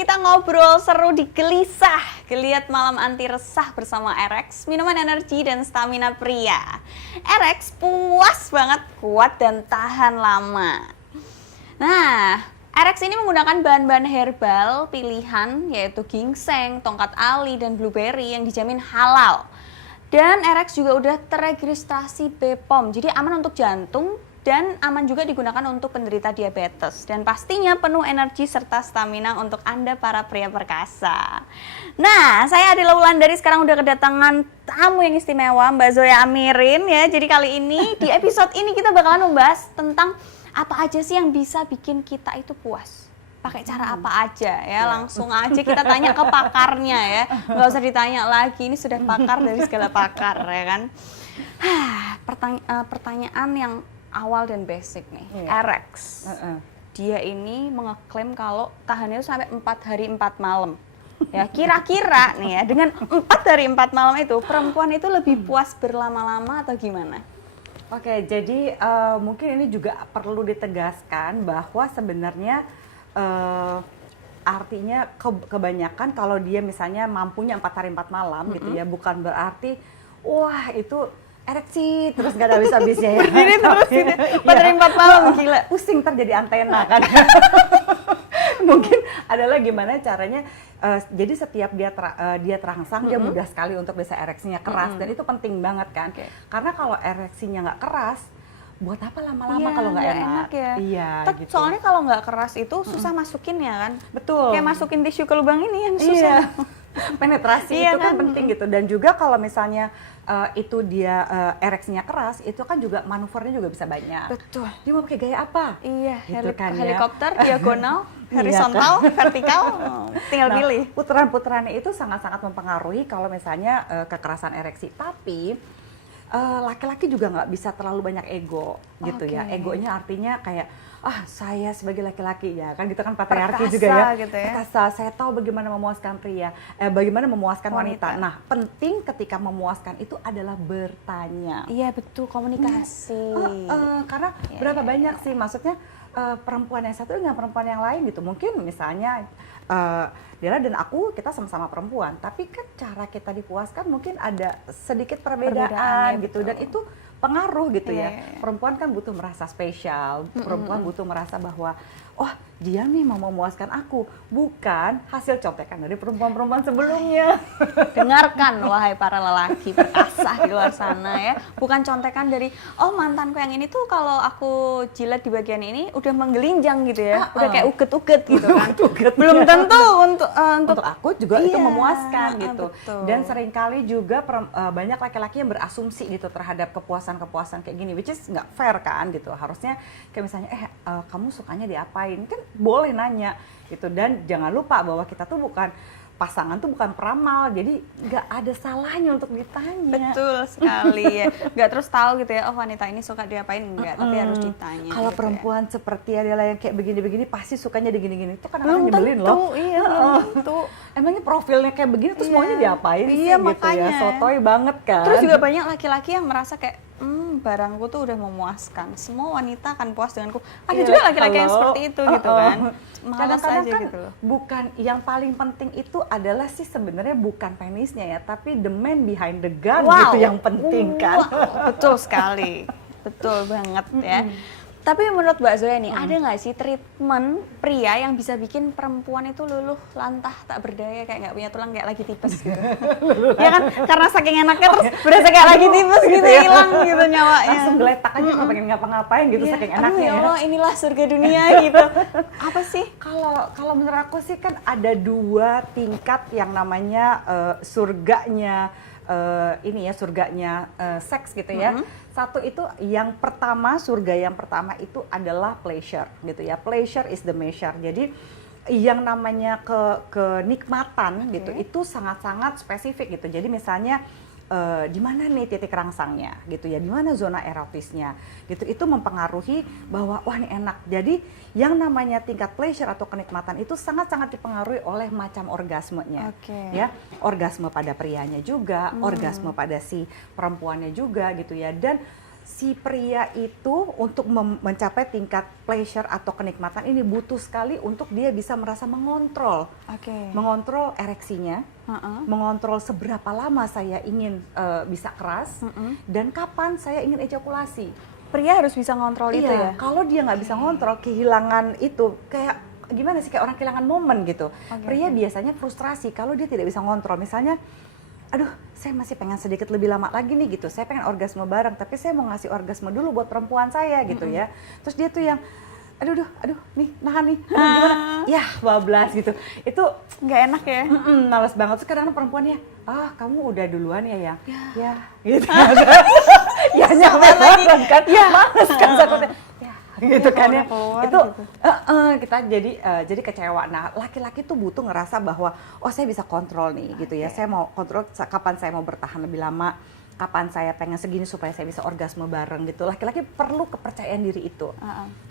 kita ngobrol seru di Gelisah, Geliat Malam Anti Resah bersama RX, minuman energi dan stamina pria. RX puas banget, kuat dan tahan lama. Nah, RX ini menggunakan bahan-bahan herbal pilihan yaitu ginseng, tongkat ali, dan blueberry yang dijamin halal. Dan RX juga udah teregistrasi BPOM, jadi aman untuk jantung dan aman juga digunakan untuk penderita diabetes. Dan pastinya penuh energi serta stamina untuk Anda para pria perkasa. Nah, saya Adila Wulandari sekarang udah kedatangan tamu yang istimewa, Mbak Zoya Amirin ya. Jadi kali ini di episode ini kita bakalan membahas tentang apa aja sih yang bisa bikin kita itu puas. Pakai cara apa aja ya, langsung aja kita tanya ke pakarnya ya. Nggak usah ditanya lagi, ini sudah pakar dari segala pakar ya kan. Pertanyaan yang awal dan basic nih, RX. Dia ini mengeklaim kalau tahannya itu sampai 4 hari 4 malam. Ya, kira-kira nih ya, dengan 4 hari 4 malam itu perempuan itu lebih puas berlama-lama atau gimana? Oke, jadi mungkin ini juga perlu ditegaskan bahwa sebenarnya artinya kebanyakan kalau dia misalnya mampunya 4 hari 4 malam gitu ya, bukan berarti wah itu ereksi terus gak ada habis-habisnya ya. Berdiri terus gitu, 4 hari 4 malam, gila. Pusing terjadi antena kan. Mungkin adalah gimana caranya, jadi setiap dia terangsang, dia mudah sekali untuk bisa ereksinya keras, dan itu penting banget kan. Karena kalau ereksinya nggak keras, buat apa lama-lama kalau nggak enak ya. Iya, gitu. Soalnya kalau nggak keras itu susah masukinnya kan. Betul. Kayak masukin tisu ke lubang ini yang susah. Penetrasi itu kan penting gitu. Dan juga kalau misalnya itu dia ereksinya keras, itu kan juga manuvernya juga bisa banyak. Betul. Dia mau pakai gaya apa? Iya, gitu kan, helikopter, diagonal, horizontal, vertikal, tinggal pilih. Putaran-putarannya itu sangat-sangat mempengaruhi kalau misalnya kekerasan ereksi. Tapi laki-laki juga nggak bisa terlalu banyak ego gitu ya. Egonya artinya kayak saya sebagai laki-laki ya kan, gitu kan, patriarki juga ya. Gitu ya. Perkasa, saya tahu bagaimana memuaskan pria, bagaimana memuaskan wanita. Nah, penting ketika memuaskan itu adalah bertanya. Iya betul, komunikasi. Karena berapa banyak sih, maksudnya perempuan yang satu dengan perempuan yang lain gitu. Mungkin misalnya Dela dan aku, kita sama-sama perempuan, tapi kan cara kita dipuaskan mungkin ada sedikit perbedaan gitu. Dan itu pengaruh gitu ya. Perempuan kan butuh merasa spesial, perempuan butuh merasa bahwa dia nih mau memuaskan aku, bukan hasil contekan dari perempuan-perempuan sebelumnya. Dengarkan wahai para lelaki perkasa di luar sana ya, bukan contekan dari mantanku yang ini tuh kalau aku jilat di bagian ini udah menggelinjang gitu ya, udah kayak uget-uget gitu kan. Belum tentu untuk aku juga itu memuaskan gitu. Betul. Dan seringkali juga banyak laki-laki yang berasumsi gitu terhadap kepuasan-kepuasan kayak gini, which is nggak fair kan gitu. Harusnya kayak misalnya kamu sukanya diapain, kan boleh nanya gitu. Dan jangan lupa bahwa kita tuh bukan pasangan, tuh bukan peramal, jadi nggak ada salahnya untuk ditanya. Betul sekali ya, nggak terus tahu gitu ya, wanita ini suka diapain, enggak, tapi harus ditanya. Kalau gitu perempuan seperti Adela yang kayak begini-begini pasti sukanya digini-gini, itu kadang-kadang belum nyebelin tentu, loh. Iya, belum tentu. Emangnya profilnya kayak begini terus maunya diapain sih makanya. gitu ya, sotoy banget kan. Terus juga banyak laki-laki yang merasa kayak barangku tuh udah memuaskan, semua wanita akan puas denganku. Ada juga laki-laki yang seperti itu gitu kan. Malas aja kan gitu loh. Bukan, yang paling penting itu adalah sih sebenarnya bukan penisnya ya, tapi the man behind the gun gitu yang penting kan. Betul sekali, betul banget ya. Tapi menurut Mbak Zoya nih, ada nggak sih treatment pria yang bisa bikin perempuan itu luluh lantah tak berdaya, kayak nggak punya tulang, kayak lagi tipes gitu? Ya kan, karena saking enaknya terus berasa kayak lagi tipes gitu, hilang gitu nyawanya. Langsung geletak aja nggak pengen ngapa-ngapain gitu, saking enaknya ya Allah, inilah surga dunia gitu. Apa sih? Kalau menurut aku sih kan ada 2 tingkat yang namanya surganya surganya seks gitu ya. Satu itu yang pertama, surga yang pertama itu adalah pleasure gitu ya. Pleasure is the measure. Jadi yang namanya kenikmatan gitu itu sangat-sangat spesifik gitu. Jadi misalnya di mana nih titik rangsangnya gitu ya, di mana zona erotisnya gitu, itu mempengaruhi bahwa wah ini enak. Jadi yang namanya tingkat pleasure atau kenikmatan itu sangat-sangat dipengaruhi oleh macam orgasmenya. Ya, orgasme pada prianya juga, orgasme pada si perempuannya juga gitu ya. Dan si pria itu untuk mencapai tingkat pleasure atau kenikmatan ini butuh sekali untuk dia bisa merasa mengontrol. Mengontrol ereksinya, mengontrol seberapa lama saya ingin bisa keras, dan kapan saya ingin ejakulasi. Pria harus bisa ngontrol itu ya? Kalau dia nggak bisa ngontrol, kehilangan itu, kayak gimana sih, kayak orang kehilangan momen gitu. Pria biasanya frustrasi kalau dia tidak bisa ngontrol. Misalnya, aduh, saya masih pengen sedikit lebih lama lagi nih gitu. Saya pengen orgasme bareng, tapi saya mau ngasih orgasme dulu buat perempuan saya gitu ya. Terus dia tuh yang, aduh, nih, nahan nih, aduh gimana? Ya, bablas gitu. Itu nggak enak ya? Males banget. Terus kadang perempuannya, kamu udah duluan ya? Ya, gitu. Ya, nyampe lagi kan? Ya, males kan takutnya. Gitu kan ya, itu gitu. Kita jadi kecewa. Nah, laki-laki tuh butuh ngerasa bahwa saya bisa kontrol nih gitu ya, saya mau kontrol kapan saya mau bertahan lebih lama, kapan saya pengen segini supaya saya bisa orgasme bareng gitu. Laki-laki perlu kepercayaan diri itu.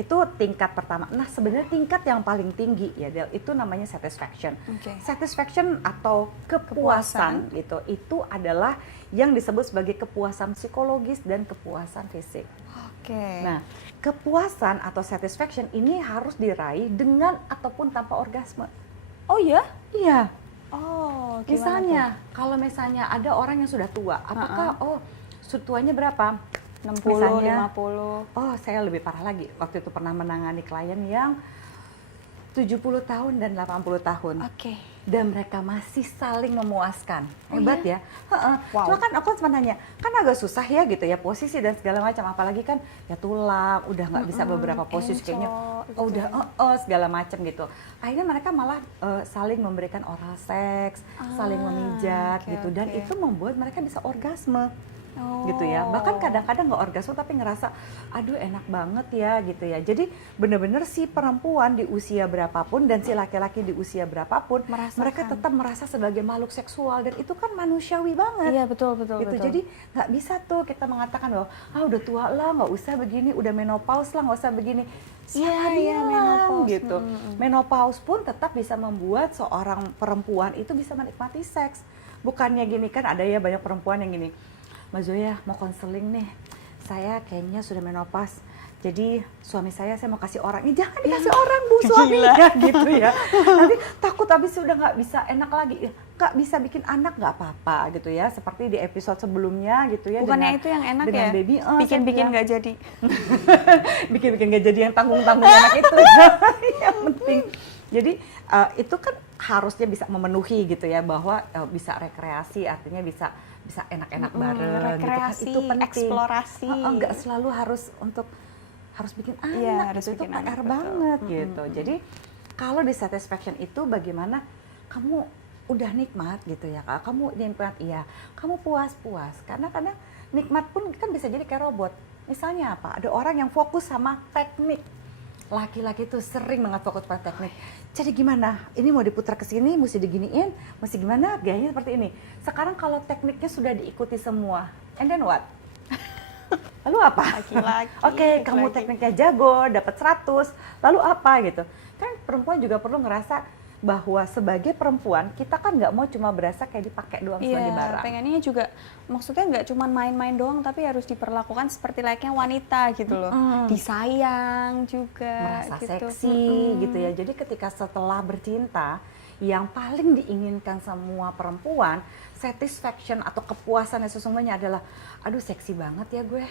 Itu tingkat pertama. Nah, sebenarnya tingkat yang paling tinggi ya Del, itu namanya satisfaction. Satisfaction atau kepuasan gitu, itu adalah yang disebut sebagai kepuasan psikologis dan kepuasan fisik. Nah, kepuasan atau satisfaction ini harus diraih dengan ataupun tanpa orgasme. Oh ya? Iya. Oh, misalnya, kalau misalnya ada orang yang sudah tua, apakah tuanya berapa? 60, misalnya, 50. Saya lebih parah lagi. Waktu itu pernah menangani klien yang 70 tahun dan 80 tahun. Dan mereka masih saling memuaskan. Hebat ya? Wow. Cuma kan aku sempat nanya, kan agak susah ya gitu ya, posisi dan segala macam. Apalagi kan ya tulang, udah nggak bisa beberapa posisi kayaknya. Segala macam gitu. Akhirnya mereka malah saling memberikan oral seks, saling memijat gitu. Dan itu membuat mereka bisa orgasme. Gitu ya, bahkan kadang-kadang nggak orgasme tapi ngerasa aduh enak banget ya gitu ya. Jadi bener-bener si perempuan di usia berapapun dan si laki-laki di usia berapapun mereka tetap merasa sebagai makhluk seksual, dan itu kan manusiawi banget. Iya, betul. Jadi nggak bisa tuh kita mengatakan bahwa udah tua lah, nggak usah begini, udah menopause lah, nggak usah begini. Iya, menopause gitu. Menopause pun tetap bisa membuat seorang perempuan itu bisa menikmati seks. Bukannya gini, kan ada ya banyak perempuan yang gini, Mbak Zoya mau konseling nih, saya kayaknya sudah menopause, jadi suami saya mau kasih orang. Jangan dikasih orang Bu, suaminya gitu ya. Nanti takut habis sudah nggak bisa enak lagi. Nggak bisa bikin anak nggak apa-apa gitu ya, seperti di episode sebelumnya gitu ya. Bukannya itu yang enak dengan ya? Baby, bikin-bikin nggak jadi. Bikin-bikin nggak jadi yang tanggung-tanggung anak itu. Yang penting. Jadi itu kan harusnya bisa memenuhi gitu ya, bahwa bisa rekreasi, artinya bisa enak-enak bareng, rekreasi, gitu kan. Itu penting. Eksplorasi. Nggak selalu harus bikin anak, harus gitu. Itu bikin PR anak, banget gitu. Jadi kalau di satisfaction itu bagaimana kamu udah nikmat gitu ya, kamu nikmat, iya, kamu puas, karena kadang nikmat pun kan bisa jadi kayak robot. Misalnya apa? Ada orang yang fokus sama teknik. Laki-laki itu sering banget fokus pada teknik. Jadi gimana? Ini mau diputar ke sini, mesti diginiin, mesti gimana? Gayanya seperti ini. Sekarang kalau tekniknya sudah diikuti semua, and then what? Lalu apa? Oke, kamu tekniknya jago, dapat 100, lalu apa gitu? Kan perempuan juga perlu ngerasa bahwa sebagai perempuan kita kan nggak mau cuma berasa kayak dipakai doang sebagai barang. Pengennya juga, maksudnya nggak cuma main-main doang, tapi harus diperlakukan seperti layaknya wanita gitu loh. Disayang juga, merasa gitu. seksi gitu ya. Jadi ketika setelah bercinta, yang paling diinginkan semua perempuan, satisfaction atau kepuasan yang sesungguhnya adalah, aduh seksi banget ya gue.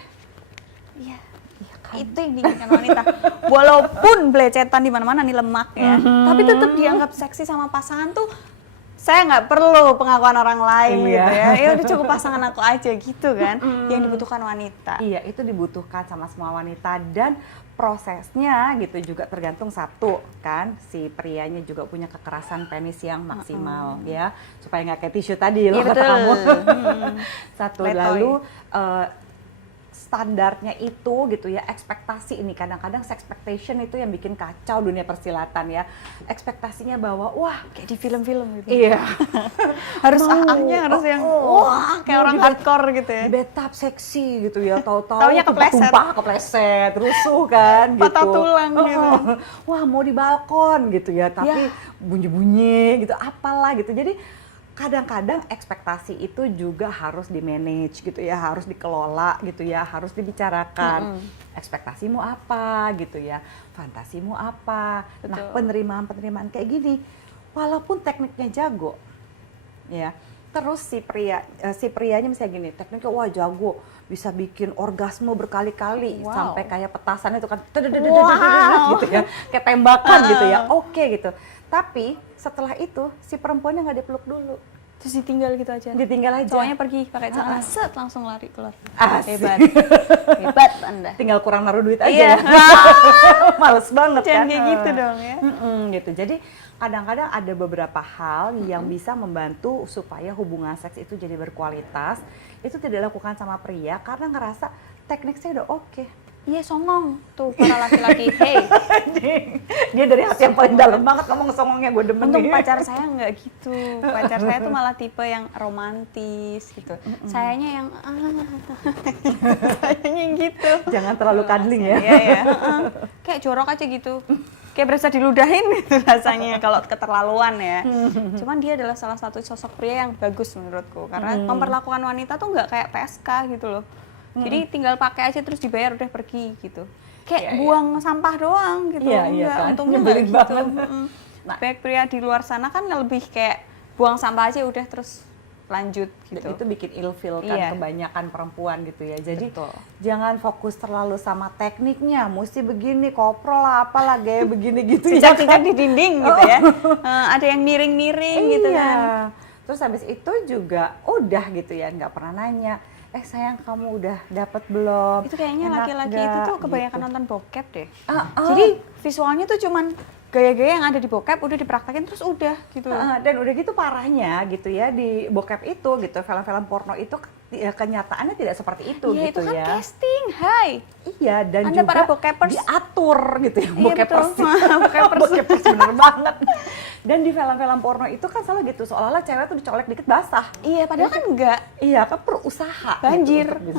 Iya. Kan? Itu yang diinginkan wanita. Walaupun belecetan di mana-mana nih lemak ya, tapi tetap dianggap seksi sama pasangan tuh. Saya nggak perlu pengakuan orang lain gitu ya. Ya udah cukup pasangan aku aja gitu kan. Yang dibutuhkan wanita. Iya, itu dibutuhkan sama semua wanita, dan prosesnya gitu juga tergantung satu kan, si prianya juga punya kekerasan penis yang maksimal ya, supaya nggak kayak tisu tadi loh kata kamu. Satu. Lalu standarnya itu gitu ya, ekspektasi ini kadang-kadang expectation itu yang bikin kacau dunia persilatan ya. Ekspektasinya bahwa wah kayak di film-film gitu. Iya. Harus harus yang wah kayak orang hardcore gitu ya. Di bathtub seksi gitu ya, tahu-tahu taunya kepleset, rusuh kan gitu. Patah tulang gitu. Wah, mau di balkon gitu ya, tapi bunyi-bunyi gitu, apalah gitu. Jadi kadang-kadang ekspektasi itu juga harus di-manage gitu ya, harus dikelola gitu ya, harus dibicarakan. Ekspektasimu apa gitu ya, fantasimu apa. Nah, Betul. penerimaan-penerimaan kayak gini, walaupun tekniknya jago, ya, terus si prianya misalnya gini, tekniknya wah jago, bisa bikin orgasme berkali-kali Wow. sampai kayak petasan itu kan Wow. gitu ya, kayak tembakan gitu ya, oke gitu. Tapi setelah itu si perempuannya nggak dipeluk dulu, Terus ditinggal gitu aja. ditinggal aja. Cowoknya pergi pakai celana, set langsung lari keluar. Asik. Hebat. Hebat Anda. Tinggal kurang naruh duit aja Iya. ya. Males banget Jangan kan. kayak gitu dong ya. Gitu. Jadi kadang-kadang ada beberapa hal yang bisa membantu supaya hubungan seks itu jadi berkualitas. Itu tidak dilakukan sama pria karena ngerasa teknik saya udah oke. Iya songong tuh para laki-laki. Hey, Dia dari hati yang paling dalam banget ngomong songongnya, gue demen untung nih. pacar saya nggak gitu. Pacar saya tuh malah tipe yang romantis gitu. Sayanya yang sayanya yang gitu. Jangan terlalu cuddling ya. Iya ya. Kayak jorok aja gitu. Kayak berasa diludahin gitu rasanya kalau keterlaluan ya. Cuman dia adalah salah satu sosok pria yang bagus menurutku karena memperlakukan wanita tuh nggak kayak PSK gitu loh. Jadi tinggal pakai aja terus dibayar udah pergi gitu. Kayak buang sampah doang gitu. Iya, iya Enggak, kan. untungnya Nyebelin nggak gitu. banget. Nah, baik pria di luar sana kan lebih kayak buang sampah aja udah terus lanjut gitu. Itu bikin ilfeel kan Iya. kebanyakan perempuan gitu ya. Jadi Betul. jangan fokus terlalu sama tekniknya, mesti begini, koprol lah, apalah gaya begini gitu ya. Cicak-cicak di dinding gitu ya. Ada yang miring-miring gitu Iya. kan. Terus habis itu juga udah gitu ya, nggak pernah nanya, sayang kamu udah dapat belum? Itu kayaknya Enak laki-laki itu nggak?" tuh kebanyakan Gitu. nonton bokep deh. Ah. Jadi visualnya tuh cuman gaya-gaya yang ada di bokep udah dipraktekin terus udah gitu. Dan udah gitu parahnya gitu ya, di bokep itu gitu, film-film porno itu kenyataannya tidak seperti itu Iya, gitu itu kan ya. casting, hai. Iya, dan Anda juga para bokepers. diatur gitu ya, Iya, bokepers. betul. Bokepers. Bokepers bener banget. Dan di film-film porno itu kan selalu gitu, seolah-olah cewek tuh dicolek dikit basah. Iya, padahal kan enggak. Iya, kan perlu usaha. Banjir. Gitu,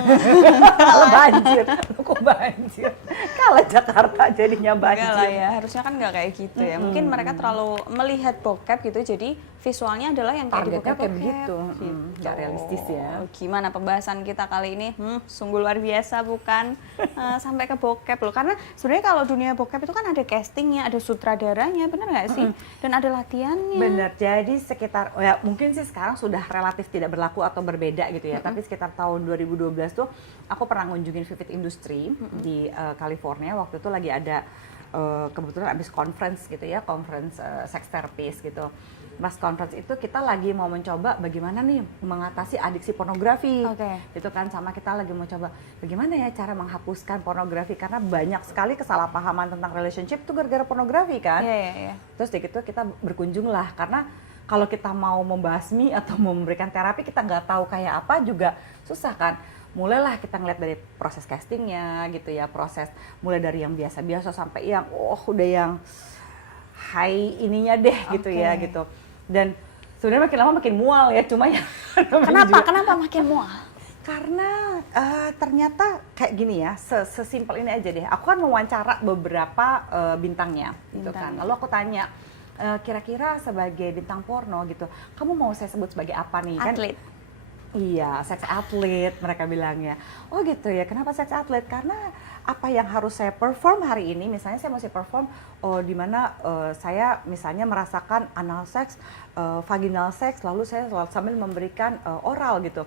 Kalau banjir, kok banjir. Kalau Jakarta jadinya banjir. Enggak lah ya, harusnya kan enggak kayak gitu ya. Mungkin mereka terlalu melihat bokep gitu, jadi visualnya adalah yang kayak di Targetnya bokep. kayak begitu. Nggak realistis ya. Gimana pembahasan kita kali ini? Sungguh luar biasa bukan? Sampai ke bokep loh. Karena sebenarnya kalau dunia bokep itu kan ada castingnya, ada sutradaranya, bener nggak sih? Dan ada latihannya. Bener, jadi sekitar, ya mungkin sih sekarang sudah relatif tidak berlaku atau berbeda gitu ya, tapi sekitar tahun 2012 tuh aku pernah ngunjungin Vivid Industry di California. Waktu itu lagi ada kebetulan abis conference gitu ya, conference sex therapist gitu. Pas conference itu kita lagi mau mencoba bagaimana nih mengatasi adiksi pornografi. Oke. Gitu kan, sama kita lagi mau coba bagaimana ya cara menghapuskan pornografi karena banyak sekali kesalahpahaman tentang relationship itu gara-gara pornografi kan. Iya, iya, iya. Terus di situ kita berkunjung lah, karena kalau kita mau membasmi atau memberikan terapi kita nggak tahu kayak apa juga susah kan. Mulailah kita ngeliat dari proses castingnya gitu ya, proses mulai dari yang biasa-biasa sampai yang udah yang high ininya deh gitu ya gitu. Dan sebenarnya makin lama makin mual ya, cuma ya Kenapa makin mual? karena ternyata kayak gini ya, sesimpel ini aja deh. Aku kan mewawancara beberapa bintangnya gitu kan. Lalu aku tanya, kira-kira sebagai bintang porno gitu, kamu mau saya sebut sebagai apa nih? Atlet. Kan, iya, seks atlet mereka bilangnya. Oh gitu ya, kenapa seks atlet? Karena apa yang harus saya perform hari ini, misalnya saya mesti perform di mana saya misalnya merasakan anal seks, vaginal seks, lalu saya sambil memberikan oral gitu.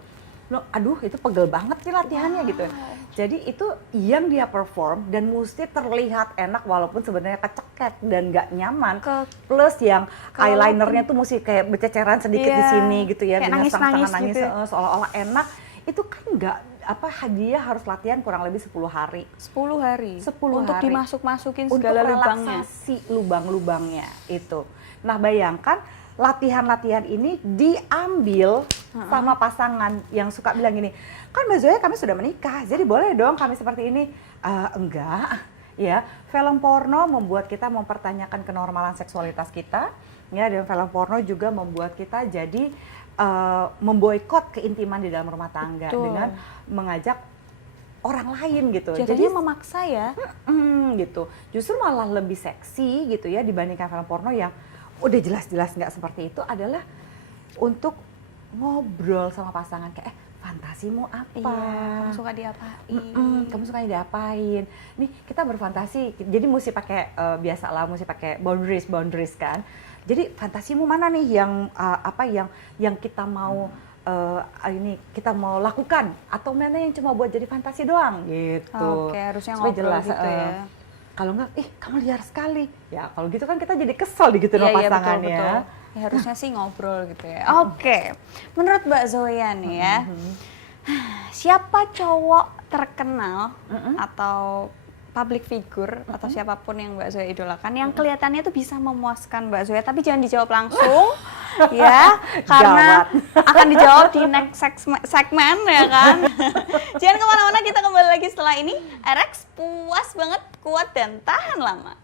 Loh, aduh itu pegel banget sih latihannya gitu. Jadi itu yang dia perform dan mesti terlihat enak walaupun sebenarnya kecekek dan nggak nyaman. Plus yang eyelinernya tuh mesti kayak bececeran sedikit di sini gitu ya, kayak dengan setengah nangis gitu. seolah-olah enak. Itu kan nggak dia harus latihan kurang lebih 10 hari. 10 hari. 10 untuk hari. dimasuk-masukin Untuk segala lubangnya. relaksasi lubang-lubangnya itu. Nah bayangkan latihan-latihan ini diambil sama pasangan yang suka bilang gini, kan Mbak Zoya kami sudah menikah, jadi boleh dong kami seperti ini. Enggak, ya. Film porno membuat kita mempertanyakan kenormalan seksualitas kita, ya. Dan film porno juga membuat kita jadi memboikot keintiman di dalam rumah tangga. Betul. Dengan mengajak orang lain gitu. Jadi memaksa ya. Gitu. Justru malah lebih seksi gitu ya dibandingkan film porno yang udah jelas-jelas nggak seperti itu adalah untuk ngobrol sama pasangan kayak fantasimu apa? Iya, kamu suka diapain? Kamu suka diapain? Nih kita berfantasi, jadi mesti pakai biasalah, mesti pakai boundaries kan. Jadi fantasimu mana nih yang yang kita mau ini kita mau lakukan atau mana yang cuma buat jadi fantasi doang gitu. Oke, harusnya Supaya ngobrol jelas, gitu ya. Kalau enggak, kamu liar sekali. Ya kalau gitu kan kita jadi kesel gitu sama Iya, pasangannya. betul. Ya, harusnya sih ngobrol gitu ya. Oke, menurut Mbak Zoya nih ya, siapa cowok terkenal atau public figure atau siapapun yang Mbak Zoya idolakan yang kelihatannya tuh bisa memuaskan Mbak Zoya, tapi jangan dijawab langsung ya, karena akan dijawab di next segmen ya kan. Jangan kemana-mana, kita kembali lagi setelah ini. RX puas banget, kuat dan tahan lama.